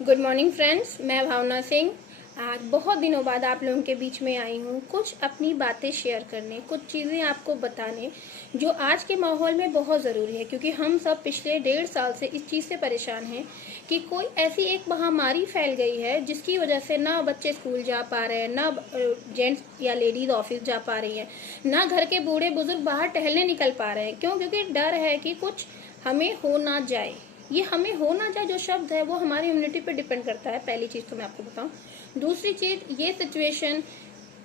Good morning friends, मैं भावना सिंह। आज बहुत दिनों बाद आप लोगों के बीच में आई हूँ कुछ अपनी बातें शेयर करने, कुछ चीज़ें आपको बताने जो आज के माहौल में बहुत ज़रूरी है। क्योंकि हम सब पिछले 1.5 साल से इस चीज़ से परेशान हैं कि कोई ऐसी एक महामारी फैल गई है जिसकी वजह से ना बच्चे स्कूल जा पा रहे हैं, ना जेंट्स या लेडीज़ ऑफिस जा पा रही हैं, ना घर के बूढ़े बुजुर्ग बाहर टहलने निकल पा रहे हैं। क्यों? क्योंकि डर है कि कुछ हमें हो ना जाए। ये हमें हो ना जाए जो शब्द है वो हमारी इम्यूनिटी पे डिपेंड करता है। पहली चीज़ तो मैं आपको बताऊं। दूसरी चीज़, ये सिचुएशन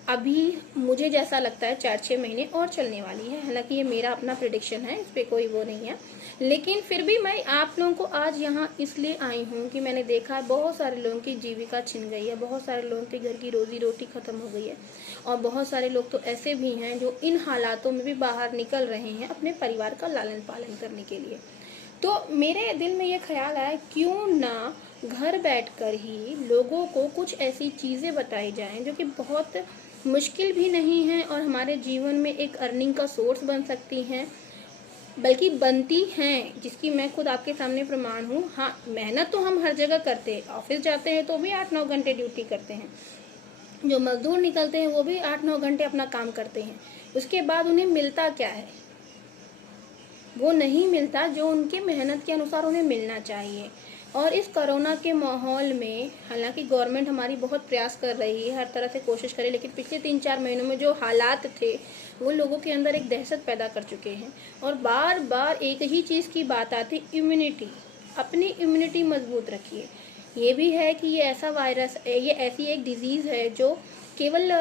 अभी मुझे जैसा लगता है 4-6 महीने और चलने वाली है। हालांकि ये मेरा अपना प्रिडिक्शन है, इस पर कोई वो नहीं है, लेकिन फिर भी मैं आप लोगों को आज यहाँ इसलिए आई हूँ कि मैंने देखा है बहुत सारे लोगों की जीविका छिन गई है, बहुत सारे लोगों के घर की रोजी रोटी खत्म हो गई है, और बहुत सारे लोग तो ऐसे भी हैं जो इन हालातों में भी बाहर निकल रहे हैं अपने परिवार का लालन पालन करने के लिए। तो मेरे दिल में ये ख्याल आया, क्यों ना घर बैठकर ही लोगों को कुछ ऐसी चीज़ें बताई जाएं जो कि बहुत मुश्किल भी नहीं है और हमारे जीवन में एक अर्निंग का सोर्स बन सकती हैं, बल्कि बनती हैं, जिसकी मैं खुद आपके सामने प्रमाण हूँ। हाँ, मेहनत तो हम हर जगह करते हैं, ऑफिस जाते हैं तो भी 8-9 घंटे ड्यूटी करते हैं, जो मजदूर निकलते हैं वो भी 8-9 घंटे अपना काम करते हैं। उसके बाद उन्हें मिलता क्या है? वो नहीं मिलता जो उनके मेहनत के अनुसार उन्हें मिलना चाहिए। और इस कोरोना के माहौल में हालांकि गवर्नमेंट हमारी बहुत प्रयास कर रही है, हर तरह से कोशिश करे, लेकिन पिछले 3-4 महीनों में जो हालात थे वो लोगों के अंदर एक दहशत पैदा कर चुके हैं। और बार बार एक ही चीज़ की बात आती, इम्यूनिटी। अपनी इम्यूनिटी मजबूत रखिए। ये भी है कि ये ऐसा वायरस, ये ऐसी एक डिजीज़ है जो केवल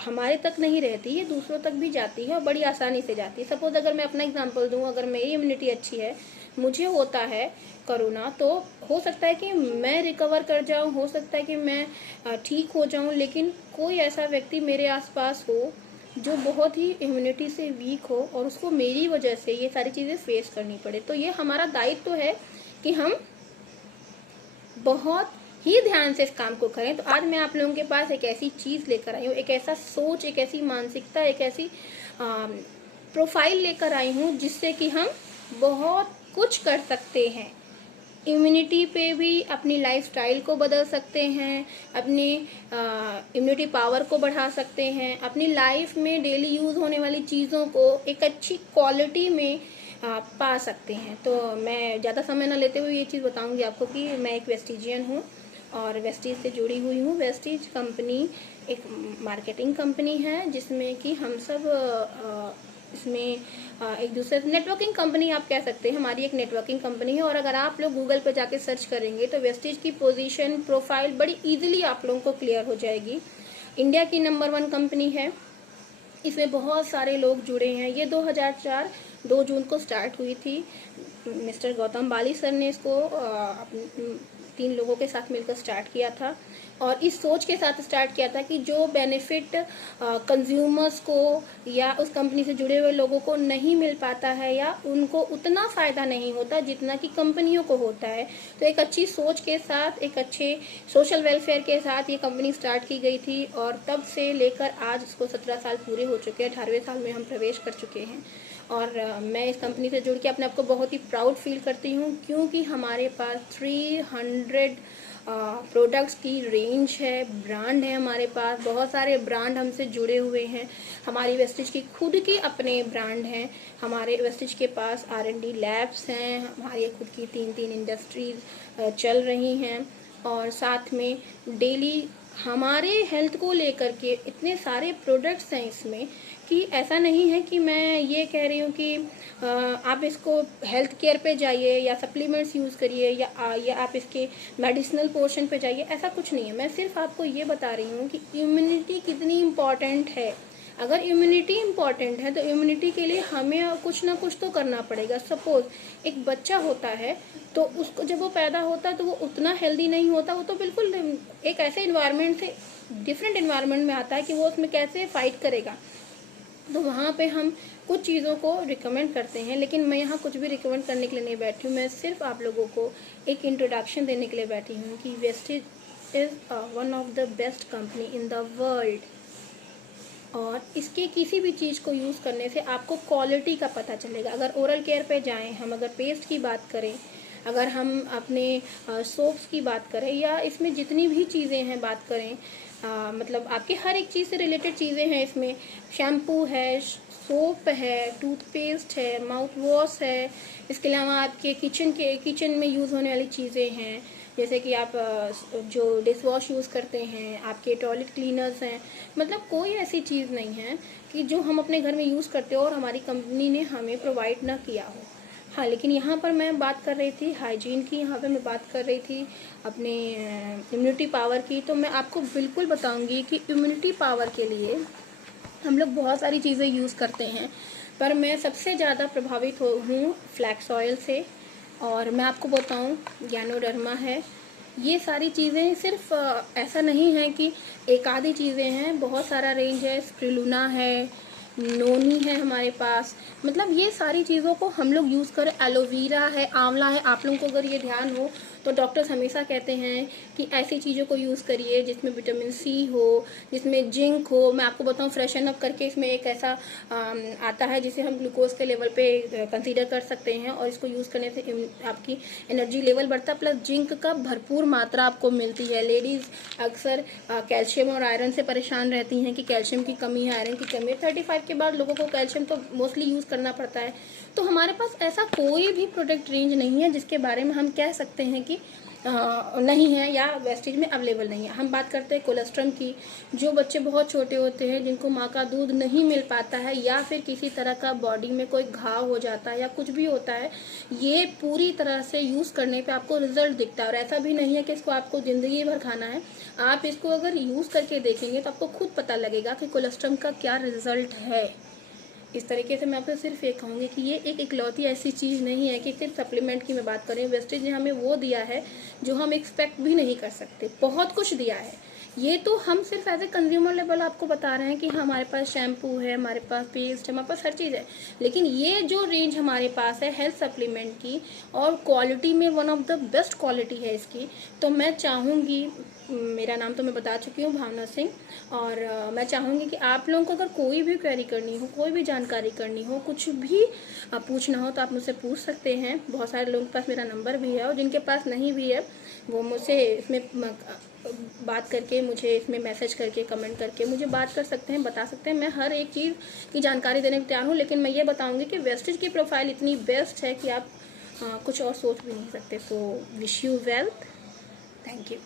हमारे तक नहीं रहती, ये दूसरों तक भी जाती है और बड़ी आसानी से जाती है। सपोज अगर मैं अपना एग्जांपल दूं, अगर मेरी इम्यूनिटी अच्छी है, मुझे होता है कोरोना, तो हो सकता है कि मैं रिकवर कर जाऊं, हो सकता है कि मैं ठीक हो जाऊं, लेकिन कोई ऐसा व्यक्ति मेरे आसपास हो जो बहुत ही इम्यूनिटी से वीक हो और उसको मेरी वजह से ये सारी चीज़ें फेस करनी पड़े। तो ये हमारा दायित्व तो है कि हम बहुत ही ध्यान से इस काम को करें। तो आज मैं आप लोगों के पास एक ऐसी चीज़ लेकर आई हूँ, एक ऐसा सोच, एक ऐसी मानसिकता, एक ऐसी प्रोफाइल लेकर आई हूँ जिससे कि हम बहुत कुछ कर सकते हैं। इम्यूनिटी पे भी अपनी लाइफस्टाइल को बदल सकते हैं, अपनी इम्यूनिटी पावर को बढ़ा सकते हैं, अपनी लाइफ में डेली यूज़ होने वाली चीज़ों को एक अच्छी क्वालिटी में पा सकते हैं। तो मैं ज़्यादा समय न लेते हुए ये चीज़ बताऊंगी आपको कि मैं एक वेस्टिजियन हूँ और वेस्टीज से जुड़ी हुई हूँ। वेस्टीज कंपनी एक मार्केटिंग कंपनी है जिसमें कि हम सब इसमें एक दूसरे नेटवर्किंग कंपनी आप कह सकते हैं, हमारी एक नेटवर्किंग कंपनी है। और अगर आप लोग गूगल पर जाके सर्च करेंगे तो वेस्टीज की पोजीशन प्रोफाइल बड़ी इजीली आप लोगों को क्लियर हो जाएगी। इंडिया की नंबर 1 कंपनी है, इसमें बहुत सारे लोग जुड़े हैं। ये 2004 2 जून को स्टार्ट हुई थी। मिस्टर गौतम बाली सर ने इसको 3 लोगों के साथ मिलकर स्टार्ट किया था और इस सोच के साथ स्टार्ट किया था कि जो बेनिफिट कंज्यूमर्स को या उस कंपनी से जुड़े हुए लोगों को नहीं मिल पाता है या उनको उतना फ़ायदा नहीं होता जितना कि कंपनियों को होता है, तो एक अच्छी सोच के साथ, एक अच्छे सोशल वेलफेयर के साथ ये कंपनी स्टार्ट की गई थी। और तब से लेकर आज इसको 17 साल पूरे हो चुके हैं, 18वें साल में हम प्रवेश कर चुके हैं। और मैं इस कंपनी से जुड़ के अपने आप को बहुत ही प्राउड फील करती हूँ, क्योंकि हमारे पास 300 प्रोडक्ट्स की रेंज है, ब्रांड है हमारे पास, बहुत सारे ब्रांड हमसे जुड़े हुए हैं। हमारी वेस्टिज की खुद की अपने ब्रांड हैं, हमारे वेस्टिज के पास R&D लैब्स हैं, हमारी खुद की 3 इंडस्ट्रीज चल रही हैं। और साथ में डेली हमारे हेल्थ को लेकर के इतने सारे प्रोडक्ट्स हैं इसमें कि ऐसा नहीं है कि मैं ये कह रही हूँ कि आप इसको हेल्थ केयर पे जाइए या सप्लीमेंट्स यूज़ करिए या आप इसके मेडिसिनल पोर्शन पे जाइए, ऐसा कुछ नहीं है। मैं सिर्फ आपको ये बता रही हूँ कि इम्यूनिटी कितनी इम्पॉर्टेंट है। अगर इम्यूनिटी इम्पॉर्टेंट है तो इम्यूनिटी के लिए हमें कुछ ना कुछ तो करना पड़ेगा। सपोज एक बच्चा होता है तो उसको जब वो पैदा होता है तो वो उतना हेल्दी नहीं होता, वो तो बिल्कुल एक ऐसे इन्वायरमेंट से डिफरेंट इन्वायरमेंट में आता है कि वो उसमें कैसे फाइट करेगा। तो वहाँ पे हम कुछ चीज़ों को रिकमेंड करते हैं, लेकिन मैं यहाँ कुछ भी रिकमेंड करने के लिए नहीं बैठी हूँ। मैं सिर्फ आप लोगों को एक इंट्रोडक्शन देने के लिए बैठी हूँ कि Vestige is one of the best company in the world. और इसके किसी भी चीज़ को यूज़ करने से आपको क्वालिटी का पता चलेगा। अगर ओरल केयर पे जाएं, हम अगर पेस्ट की बात करें अगर हम अपने सोप्स की बात करें या इसमें जितनी भी चीज़ें हैं बात करें, मतलब आपके हर एक चीज़ से रिलेटेड चीज़ें हैं इसमें। शैम्पू है, सोप है, टूथपेस्ट है, माउथ वॉश है, इसके अलावा आपके किचन में यूज़ होने वाली चीज़ें हैं, जैसे कि आप जो डिश वॉश यूज़ करते हैं, आपके टॉयलेट क्लीनर्स हैं। मतलब कोई ऐसी चीज़ नहीं है कि जो हम अपने घर में यूज़ करते हो और हमारी कंपनी ने हमें प्रोवाइड ना किया हो। हाँ, लेकिन यहाँ पर मैं बात कर रही थी हाइजीन की, यहाँ पे मैं बात कर रही थी अपने इम्यूनिटी पावर की। तो मैं आपको बिल्कुल बताऊंगी कि इम्यूनिटी पावर के लिए हम लोग बहुत सारी चीज़ें यूज़ करते हैं, पर मैं सबसे ज़्यादा प्रभावित हूँ फ्लैक्स ऑयल से। और मैं आपको बताऊँ, गैनोडर्मा है, ये सारी चीज़ें सिर्फ ऐसा नहीं है कि एक आधी चीज़ें हैं, बहुत सारा रेंज है। स्प्रुलिना है, नोनी है हमारे पास। मतलब ये सारी चीज़ों को हम लोग यूज़ करें। एलोवेरा है, आंवला है। आप लोगों को अगर ये ध्यान हो तो डॉक्टर्स हमेशा कहते हैं कि ऐसी चीज़ों को यूज़ करिए जिसमें विटामिन सी हो, जिसमें जिंक हो। मैं आपको बताऊं, फ्रेशन अप करके इसमें एक ऐसा आता है जिसे हम ग्लूकोज के लेवल पे कंसीडर कर सकते हैं, और इसको यूज़ करने से आपकी एनर्जी लेवल बढ़ता है, प्लस जिंक का भरपूर मात्रा आपको मिलती है। लेडीज़ अक्सर कैल्शियम और आयरन से परेशान रहती हैं कि कैल्शियम की कमी है, आयरन की कमी है। 35 के बाद लोगों को कैल्शियम तो मोस्टली यूज़ करना पड़ता है। तो हमारे पास ऐसा कोई भी प्रोडक्ट रेंज नहीं है जिसके बारे में हम कह सकते हैं कि नहीं है या वेस्टेज में अवेलेबल नहीं है। हम बात करते हैं कोलेस्ट्रम की। जो बच्चे बहुत छोटे होते हैं, जिनको माँ का दूध नहीं मिल पाता है, या फिर किसी तरह का बॉडी में कोई घाव हो जाता है या कुछ भी होता है, ये पूरी तरह से यूज़ करने पे आपको रिजल्ट दिखता है। और ऐसा भी नहीं है कि इसको आपको ज़िंदगी भर खाना है। आप इसको अगर यूज़ करके देखेंगे तो आपको खुद पता लगेगा कि कोलेस्ट्रम का क्या रिजल्ट है। इस तरीके से मैं आपसे सिर्फ ये कहूँगी कि ये एक इकलौती ऐसी चीज़ नहीं है कि सिर्फ सप्लीमेंट की मैं बात करें। वेस्टेज ने हमें वो दिया है जो हम एक्सपेक्ट भी नहीं कर सकते। बहुत कुछ दिया है। ये तो हम सिर्फ एज ए कंज्यूमर लेवल आपको बता रहे हैं कि हमारे पास शैम्पू है, हमारे पास पेस्ट है, हमारे पास हर चीज़ है। लेकिन ये जो रेंज हमारे पास है हेल्थ सप्लीमेंट की, और क्वालिटी में one of the best quality है इसकी, तो मैं चाहूँगी, मेरा नाम तो मैं बता चुकी हूँ, भावना सिंह, और मैं चाहूँगी कि आप लोगों को अगर कोई भी क्वेरी करनी हो, कोई भी जानकारी करनी हो, कुछ भी पूछना हो तो आप मुझसे पूछ सकते हैं। बहुत सारे लोगों के पास मेरा नंबर भी है, और जिनके पास नहीं भी है वो मुझसे इसमें बात करके, मुझे इसमें मैसेज करके, कमेंट करके मुझे बात कर सकते हैं, बता सकते हैं। मैं हर एक चीज़ की जानकारी देने को तैयार हूँ। लेकिन मैं ये बताऊँगी कि वेस्टेज की प्रोफाइल इतनी बेस्ट है कि आप कुछ और सोच भी नहीं सकते। So wish you wealth. Thank you.